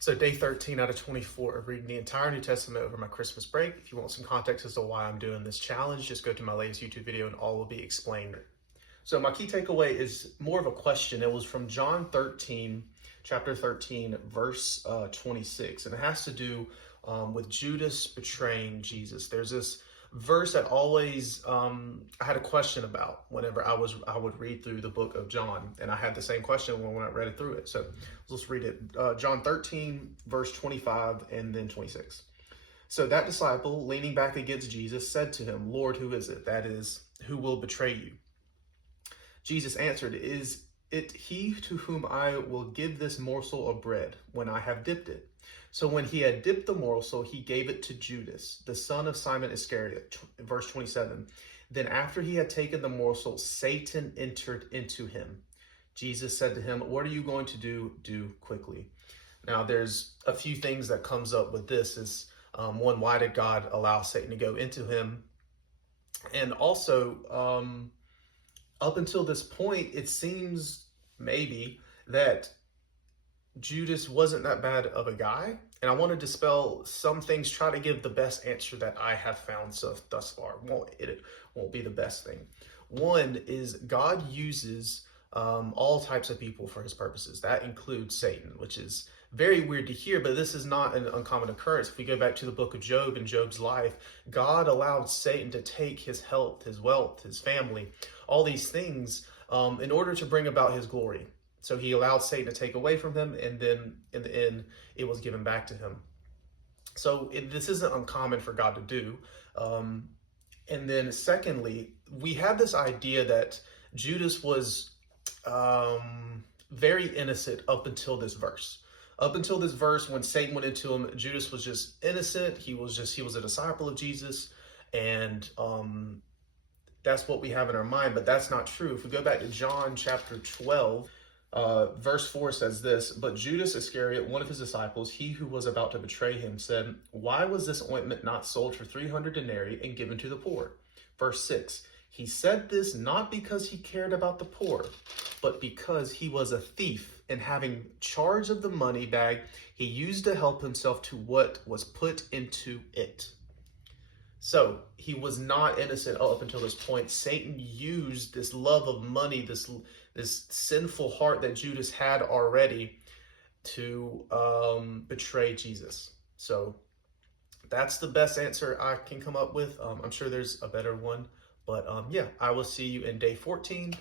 So day 13 out of 24 of reading the entire New Testament over my Christmas break. If you want some context as to why I'm doing this challenge, just go to my latest YouTube video and all will be explained. So my key takeaway is more of a question. It was from John 13, chapter 13, verse 26. And it has to do with Judas betraying Jesus. There's this verse that always I had a question about whenever I would read through the book of John, and I had the same question when I read it through it. So let's read it. John 13 verse 25 and then 26. So that disciple, leaning back against Jesus, said to him, "Lord, who is it? That is, who will betray you?" Jesus answered, "Is it he to whom I will give this morsel of bread when I have dipped it?" So when he had dipped the morsel, he gave it to Judas, the son of Simon Iscariot. Verse 27. Then after he had taken the morsel, Satan entered into him. Jesus said to him, "What are you going to do? Do quickly." Now there's a few things that comes up with this. Is one, why did God allow Satan to go into him? And also, up until this point, it seems maybe that Judas wasn't that bad of a guy. And I want to dispel some things, try to give the best answer that I have found thus far. It won't be the best thing. One is God uses all types of people for his purposes. That includes Satan, which is very weird to hear, but this is not an uncommon occurrence. If we go back to the book of Job and Job's life, God allowed Satan to take his health, his wealth, his family, all these things in order to bring about his glory. So he allowed Satan to take away from him, and then in the end, it was given back to him. So this isn't uncommon for God to do. And then secondly, we have this idea that Judas was very innocent up until this verse. Up until this verse, when Satan went into him, Judas was just innocent. He was a disciple of Jesus. And that's what we have in our mind, but that's not true. If we go back to John chapter 12, verse 4 says this, "But Judas Iscariot, one of his disciples, he who was about to betray him, said, 'Why was this ointment not sold for 300 denarii and given to the poor?'" Verse 6, "He said this not because he cared about the poor, but because he was a thief, and having charge of the money bag, he used to help himself to what was put into it." So he was not innocent up until this point. Satan used this love of money, this sinful heart that Judas had already, to betray Jesus. So that's the best answer I can come up with. I'm sure there's a better one, but yeah, I will see you in day 14